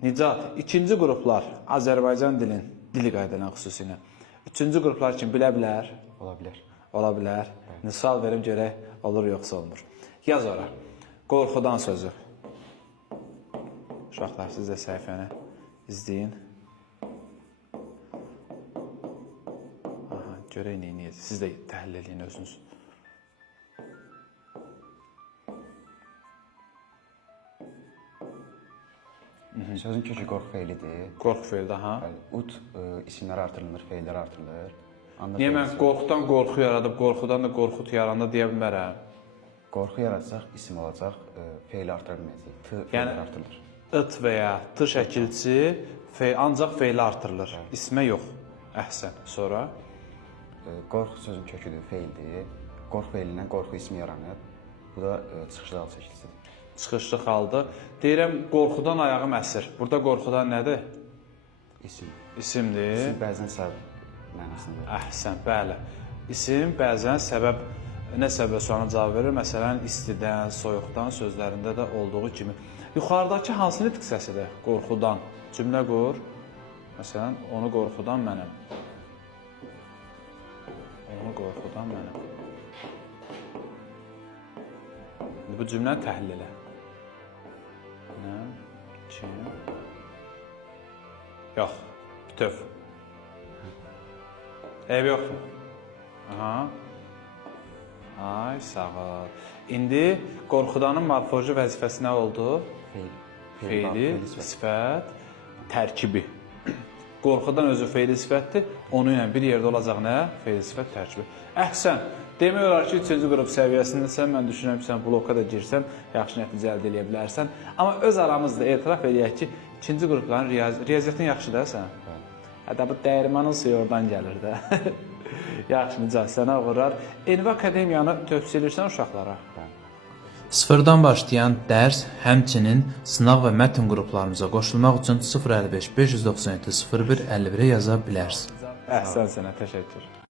Nicat, ikinci qruplar Azərbaycan dili qaydalarına xüsusilə. Üçüncü qruplar kimi bilə bilər? Ola bilər. Ola bilər. Sual verim görək, olur yoxsa olmur. Yaz ora. Qorxudan sözü. Uşaqlar, siz də səhifəni izləyin. Aha, görək neyini. Siz də təhlil edin özünüz. Sözün kökü qorxu feilidir. Qorxu feildir, ha? Ut isimlər artırılır, feillər artırılır. Niyə mən qorxudan qorxu yaradıb, qorxudan da qorxut yaranda deyə bilmərəm? Qorxu yaratsaq, isim olacaq, feil artırılmayacaq. T Yəni, feillər artırılır. It və ya t şəkilçi ancaq feili artırılır. İsmə yox. Əhsən. Sonra? Qorxu sözün köküdür, feildir. Qorxu feilindən qorxu ismi yaranır. Bu da çıxışlı hal şəkilsidir. Çıxışlı xaldır. Deyirəm, qorxudan ayağım əsir. Burada qorxudan nədir? İsim. İsimdir. İsim bəzən səbəb mənasındadır. Əhsən, bəli. İsim bəzən səbəb, nə səbəb sualına cavab verir? Məsələn, istidən, soyuqdan sözlərində də olduğu kimi. Yuxarıdakı hansı nitq səsidir? Qorxudan. Cümlə qur. Məsələn, onu qorxudan mənəm. Onu qorxudan mənəm. Bu cümləni təhlil elə. Nə? Kim? Yox. Bütöv. Ev yoxdur. Aha. Ay, sağ ol. İndi qorxudanın morfoloji vəzifəsi nə oldu? Feili, sifət, tərkibi. Qorxudan özü feili sifətdir. Onun ilə bir yerdə olacaq nə? Feili sifət, tərkibi. Əhsən. Demək olar ki, 3-cü qrup səviyyəsindəsən, mən düşünürəm ki, sən bloka da girsən, yaxşı nəticə əldə edə bilərsən. Amma öz aramızda etiraf edək ki, 2-ci qrupların riyaziyyatın yaxşıdır sən. Hətta bu dəyirmanın suyu oradan gəlir də. Yaxşı, Nicat, sənə uğurlar. Enva Akademiyanı tövsiyə edirsən uşaqlara? Sıfırdan başlayan dərs, həmçinin sınaq və mətn qruplarımıza qoşulmaq üçün 055 597 01 51-ə yaza bilərsən. Əhsən sənə, təşəkkür.